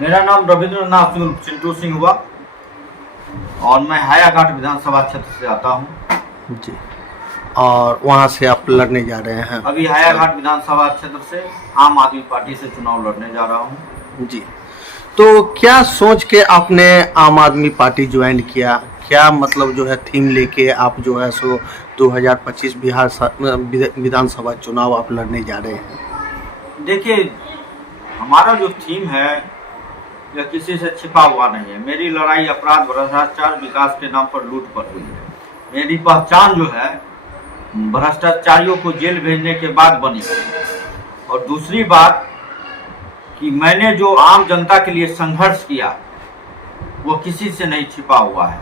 मेरा नाम रविंद्रनाथ चिंटू सिंह हुआ और मैं हायाघाट विधानसभा क्षेत्र से आता हूँ जी। और वहाँ से आप लड़ने जा रहे हैं? अभी हायाघाट विधानसभा क्षेत्र से आम आदमी पार्टी से चुनाव लड़ने जा रहा हूँ जी। तो क्या सोच के आपने आम आदमी पार्टी ज्वाइन किया? क्या मतलब जो है थीम लेके आप जो है सो 2025 बिहार विधानसभा चुनाव आप लड़ने जा रहे हैं? देखिए, हमारा जो थीम है यह किसी से छिपा हुआ नहीं है। मेरी लड़ाई अपराध, भ्रष्टाचार, विकास के नाम पर लूट पर हुई है। मेरी पहचान जो है भ्रष्टाचारियों को जेल भेजने के बाद बनी है। और दूसरी बात कि मैंने जो आम जनता के लिए संघर्ष किया वो किसी से नहीं छिपा हुआ है।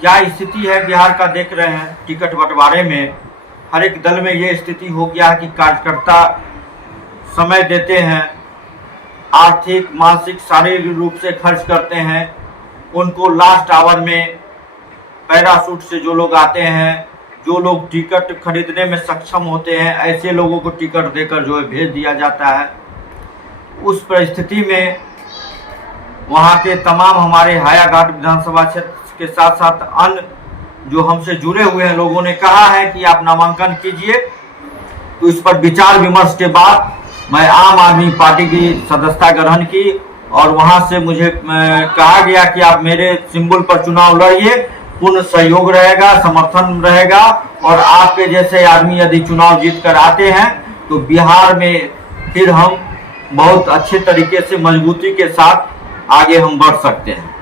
क्या स्थिति है बिहार का देख रहे हैं। टिकट बंटवारे में हर एक दल में ये स्थिति हो गया है कि कार्यकर्ता समय देते हैं, आर्थिक, मानसिक, शारीरिक रूप से खर्च करते हैं। उनको लास्ट आवर में पैराशूट से जो लोग आते हैं, जो लोग टिकट खरीदने में सक्षम होते हैं, ऐसे लोगों को टिकट देकर जो है भेज दिया जाता है। उस परिस्थिति में वहाँ के तमाम हमारे हायाघाट विधानसभा क्षेत्र के साथ साथ अन्य जो हमसे जुड़े हुए हैं लोगों ने कहा है कि आप नामांकन कीजिए। तो इस पर विचार विमर्श के बाद मैं आम आदमी पार्टी की सदस्यता ग्रहण की और वहां से मुझे कहा गया कि आप मेरे सिंबल पर चुनाव लड़िए, पूर्ण सहयोग रहेगा, समर्थन रहेगा। और आपके जैसे आदमी यदि चुनाव जीत कर आते हैं तो बिहार में फिर हम बहुत अच्छे तरीके से मजबूती के साथ आगे हम बढ़ सकते हैं।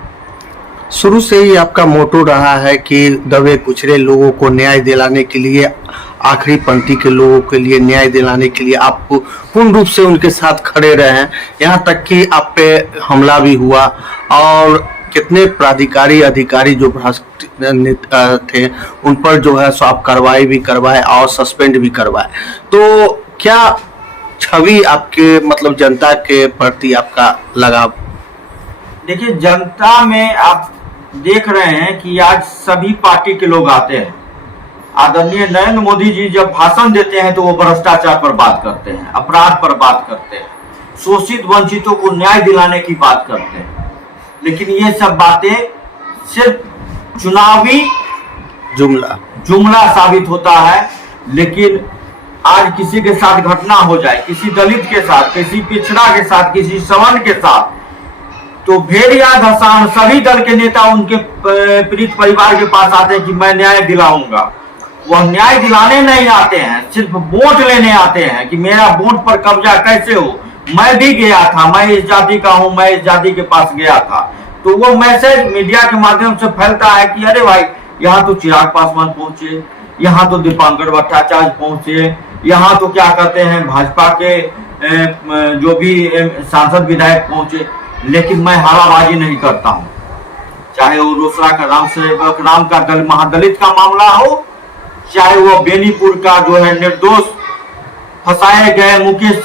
शुरू से ही आपका मोटो रहा है कि दबे कुचले लोगों को न्याय दिलाने के लिए, आखिरी पंक्ति के लोगों के लिए न्याय दिलाने के लिए आप पूर्ण रूप से उनके साथ खड़े रहे हैं। यहाँ तक कि आप पे हमला भी हुआ और कितने प्राधिकारी अधिकारी जो भ्रष्ट थे उन पर जो है सो आप कार्रवाई भी करवाए और सस्पेंड भी करवाए। तो क्या छवि आपके मतलब जनता के प्रति आपका लगाव? देखिए, जनता में आप देख रहे हैं कि आज सभी पार्टी के लोग आते हैं। आदरणीय नरेंद्र मोदी जी जब भाषण देते हैं तो वो भ्रष्टाचार पर बात करते हैं, अपराध पर बात करते हैं, शोषित वंचितों को न्याय दिलाने की बात करते हैं। लेकिन ये सब बातें सिर्फ चुनावी जुमला साबित होता है। लेकिन आज किसी के साथ घटना हो जाए, किसी दलित के साथ, किसी पिछड़ा के साथ, किसी सवर्ण के साथ, तो भेड़िया धसान सभी दल के नेता उनके पीड़ित परिवार के पास आते हैं कि मैं न्याय दिलाऊंगा। वह न्याय दिलाने नहीं आते हैं, सिर्फ वोट लेने आते हैं कि मेरा वोट पर कब्जा कैसे हो। मैं भी गया था, मैं इस जाति का हूं, मैं इस जाति के पास गया था। तो वो मैसेज मीडिया के माध्यम से फैलता है कि अरे भाई, यहाँ तो चिराग पासवान पहुंचे, यहाँ तो दीपांकर भट्टाचार्य पहुंचे, यहाँ तो क्या कहते हैं भाजपा के जो भी सांसद विधायक पहुंचे। लेकिन मैं हाराबाजी नहीं करता हूं। चाहे वो रोसड़ा का राम सेवक राम का महादलित का मामला हो, चाहे वो बेनीपुर का जो है निर्दोष फंसाए गए मुकेश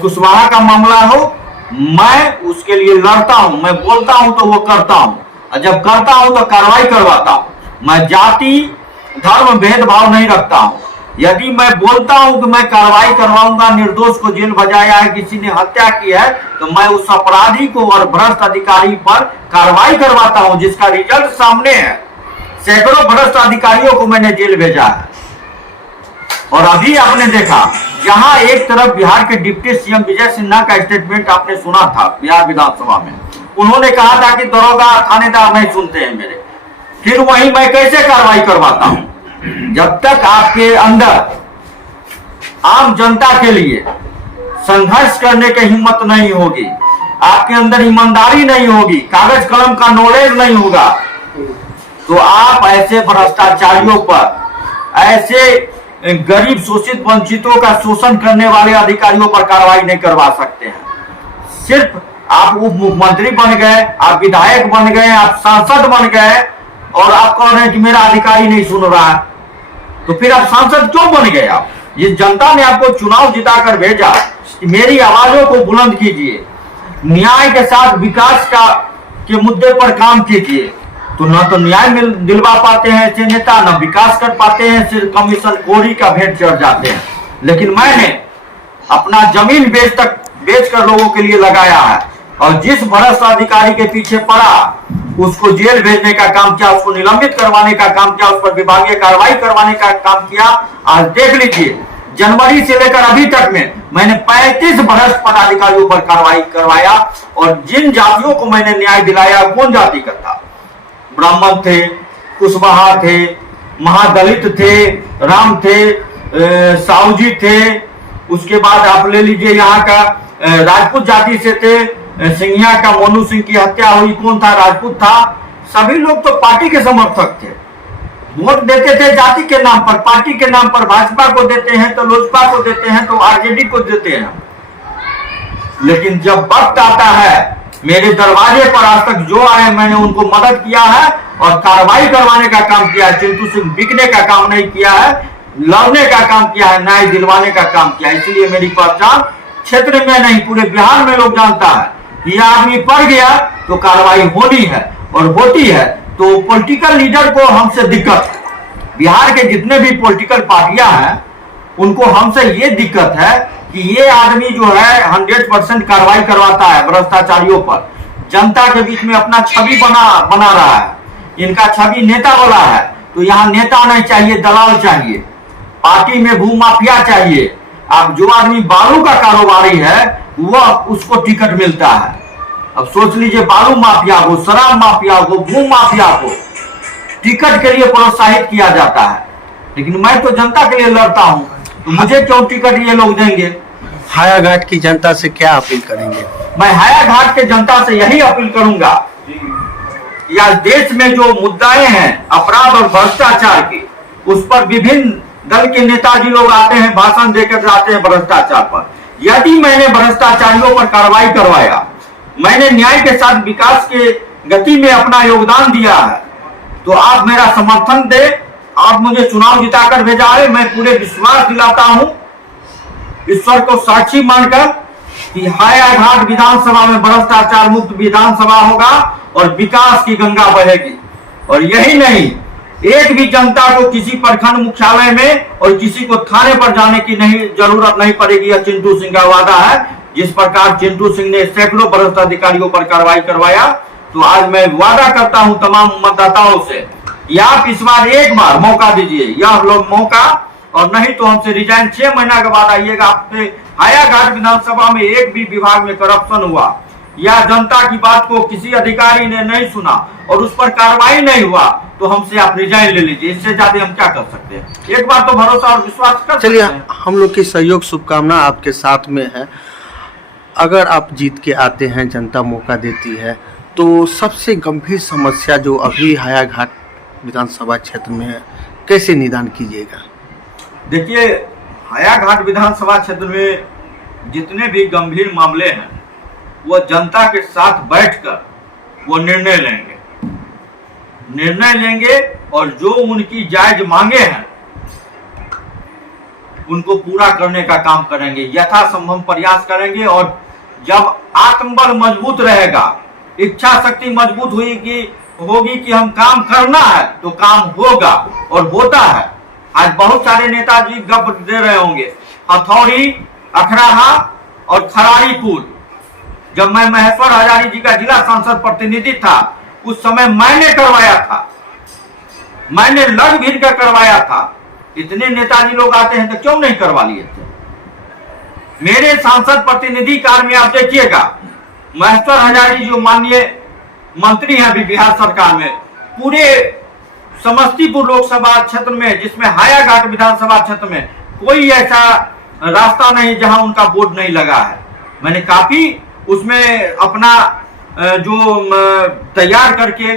कुशवाहा का मामला हो, मैं उसके लिए लड़ता हूं। मैं बोलता हूं तो वो करता हूं, और जब करता हूं तो कार्रवाई करवाता हूं। मैं जाति धर्म भेदभाव नहीं रखता हूं। यदि मैं बोलता हूं कि मैं कार्रवाई करवाऊंगा, निर्दोष को जेल भजाया है, किसी ने हत्या की है, तो मैं उस अपराधी को और भ्रष्ट अधिकारी पर कार्रवाई करवाता हूं, जिसका रिजल्ट सामने है। सैकड़ों भ्रष्ट अधिकारियों को मैंने जेल भेजा है। और अभी आपने देखा, जहां एक तरफ बिहार के डिप्टी सीएम विजय सिन्हा का स्टेटमेंट आपने सुना था बिहार विधानसभा में, उन्होंने कहा था कि दरोगा थानेदार नहीं सुनते हैं मेरे। फिर वहीं मैं कैसे कार्रवाई करवाता हूं? जब तक आपके अंदर आम जनता के लिए संघर्ष करने की हिम्मत नहीं होगी, आपके अंदर ईमानदारी नहीं होगी, कागज कलम का नॉलेज नहीं होगा, तो आप ऐसे भ्रष्टाचारियों पर, ऐसे गरीब शोषित वंचितों का शोषण करने वाले अधिकारियों पर कार्रवाई नहीं करवा सकते हैं। सिर्फ आप उप मुख्यमंत्री बन गए, आप विधायक बन गए, आप सांसद बन गए और आप कह रहे हैं कि मेरा अधिकारी नहीं सुन रहा है, तो फिर आप सांसद क्यों बन गए? आप, जिस जनता ने आपको चुनाव जिताकर भेजा कि मेरी आवाजों को बुलंद कीजिए, न्याय के साथ विकास के मुद्दे पर काम कीजिए, तो न तो न्याय दिलवा पाते हैं ऐसे नेता, न विकास कर पाते हैं, सिर्फ कमीशन खोरी का भेंट चढ़ जाते हैं। लेकिन मैंने अपना जमीन बेच तक बेचकर लोगों के लिए लगाया है। और जिस भ्रष्ट अधिकारी के पीछे पड़ा उसको जेल भेजने का काम किया, उसको निलंबित करवाने का काम किया, उस पर विभागीय कार्रवाई करवाने का काम किया। आज देख लीजिए, जनवरी से लेकर अभी तक में मैंने 35 भ्रष्ट पदाधिकारियों पर कार्रवाई करवाया। और जिन जातियों को मैंने न्याय दिलाया, कौन जाति का था? ब्राह्मण थे, कुशवाहा थे, महादलित थे, राम थे, साहूजी थे। उसके बाद आप ले लीजिए यहाँ का राजपूत जाति से थे, सिंघिया का मोनू सिंह की हत्या हुई, कौन था? राजपूत था। सभी लोग तो पार्टी के समर्थक थे, वोट देते थे जाति के नाम पर, पार्टी के नाम पर। भाजपा को देते हैं तो लोजपा को देते हैं तो आरजेडी को देते हैं। लेकिन जब वक्त आता है, मेरे दरवाजे पर आज तक जो आए मैंने उनको मदद किया है और कार्रवाई करवाने का काम किया है। चिंटू सिंह बिकने का काम नहीं किया है, लड़ने का काम किया है, न्याय दिलवाने का काम किया है। इसलिए मेरी पहचान क्षेत्र में नहीं पूरे बिहार में लोग जानता है। ये आदमी पड़ गया तो कार्रवाई होनी है और होती है। तो पॉलिटिकल लीडर को हमसे दिक्कत है। बिहार के जितने भी पॉलिटिकल पार्टियां हैं उनको हमसे ये दिक्कत है कि ये आदमी जो है 100% कार्रवाई करवाता है भ्रष्टाचारियों पर। जनता के बीच में अपना छवि बना रहा है। इनका छवि नेता वाला है, तो यहाँ नेता नहीं चाहिए, दलाल चाहिए। पार्टी में भू माफिया चाहिए। अब जो आदमी बालू का कारोबारी है वह उसको टिकट मिलता है। अब सोच लीजिए, बालू माफिया को, शराब माफिया को, भू माफिया को टिकट के लिए प्रोत्साहित किया जाता है। लेकिन मैं तो जनता के लिए लड़ता हूं, तो मुझे क्यों टिकट ये लोग देंगे? हायाघाट की जनता से क्या अपील करेंगे? मैं हायाघाट के जनता से यही अपील करूंगा कि आज देश में जो मुद्दाएं हैं अपराध और भ्रष्टाचार की, उस पर विभिन्न दल के नेताजी लोग आते हैं, भाषण देकर जाते हैं भ्रष्टाचार पर। यदि मैंने भ्रष्टाचारियों पर कार्रवाई करवाया, मैंने न्याय के साथ विकास के गति में अपना योगदान दिया है, तो आप मेरा समर्थन दे। आप मुझे चुनाव जिताकर भेजा है, मैं पूरे विश्वास दिलाता हूं, ईश्वर को साक्षी मानकर, कि हायाघाट विधानसभा में भ्रष्टाचार मुक्त विधानसभा होगा और विकास की गंगा बहेगी। और यही नहीं, एक भी जनता को किसी प्रखंड मुख्यालय में और किसी को थाने पर जाने की जरूरत नहीं पड़ेगी। यह चिंटू सिंह का वादा है। जिस प्रकार चिंटू सिंह ने सैकड़ों भ्रष्ट अधिकारियों पर कार्रवाई करवाया, तो आज मैं वादा करता हूं तमाम मतदाताओं से कि आप इस बार एक बार मौका दीजिए, यह लोग मौका, और नहीं तो हमसे रिजाइन 6 महीना के बाद आइएगा। आपने हायाघाट विधानसभा में एक भी विभाग में करप्शन हुआ या जनता की बात को किसी अधिकारी ने नहीं सुना और उस पर कार्रवाई नहीं हुआ, तो हमसे आप रिजाइन ले लीजिए। इससे ज्यादा हम क्या कर सकते हैं? एक बार तो भरोसा और विश्वास कर। चलिए, हम लोग की सहयोग शुभकामना आपके साथ में है। अगर आप जीत के आते हैं, जनता मौका देती है, तो सबसे गंभीर समस्या जो अभी हायाघाट विधानसभा क्षेत्र में है, कैसे निदान कीजिएगा? देखिए, हायाघाट विधानसभा क्षेत्र में जितने भी गंभीर मामले हैं वो जनता के साथ बैठकर वो निर्णय लेंगे और जो उनकी जायज मांगे हैं उनको पूरा करने का काम करेंगे, यथासंभव प्रयास करेंगे। और जब आत्मबल मजबूत रहेगा, इच्छा शक्ति मजबूत होगी कि हम काम करना है, तो काम होगा और होता है। आज बहुत सारे नेताजी गप दे रहे होंगे। हथौड़ी, अखराहा और खरारी पुल, जब मैं महेश्वर हजारी जी का जिला सांसद प्रतिनिधि था, उस समय मैंने करवाया था, मैंने लड़ भीड़ कर करवाया था। इतने नेताजी लोग आते हैं तो क्यों नहीं करवा लिए थे? मेरे सांसद प्रतिनिधि काल में आप देखिएगा, महेश्वर हजारी जो माननीय मंत्री हैं अभी बिहार सरकार में, पूरे समस्तीपुर लोकसभा क्षेत्र में, जिसमें हायाघाट विधानसभा क्षेत्र में कोई ऐसा रास्ता नहीं जहां उनका बोर्ड नहीं लगा है। मैंने काफी उसमें अपना जो तैयार करके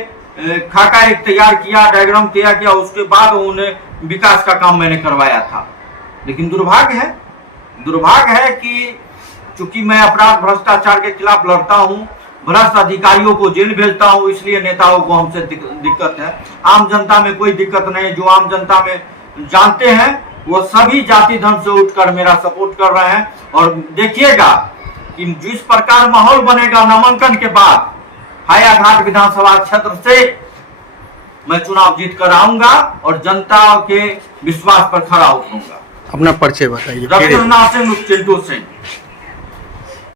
खाका एक तैयार किया, डायग्राम किया, उसके बाद उन्हें विकास का काम मैंने करवाया था। लेकिन दुर्भाग्य है कि चूंकि मैं अपराध भ्रष्टाचार के खिलाफ लड़ता हूं, भ्रष्ट अधिकारियों को जेल भेजता हूं, इसलिए नेताओं को हमसे दिक्कत है। आम जनता में कोई दिक्कत नहीं। जो आम जनता में जानते हैं वो सभी जाति धर्म से उठकर मेरा सपोर्ट कर रहे हैं। और देखिएगा कि जिस प्रकार माहौल बनेगा नामांकन के बाद, हायाघाट विधानसभा क्षेत्र से मैं चुनाव जीत कर आऊंगा और जनता के विश्वास पर खरा उतरूंगा। अपना परिचय बताइए। रविंद्रनाथ सिंह, चिंटू सिंह।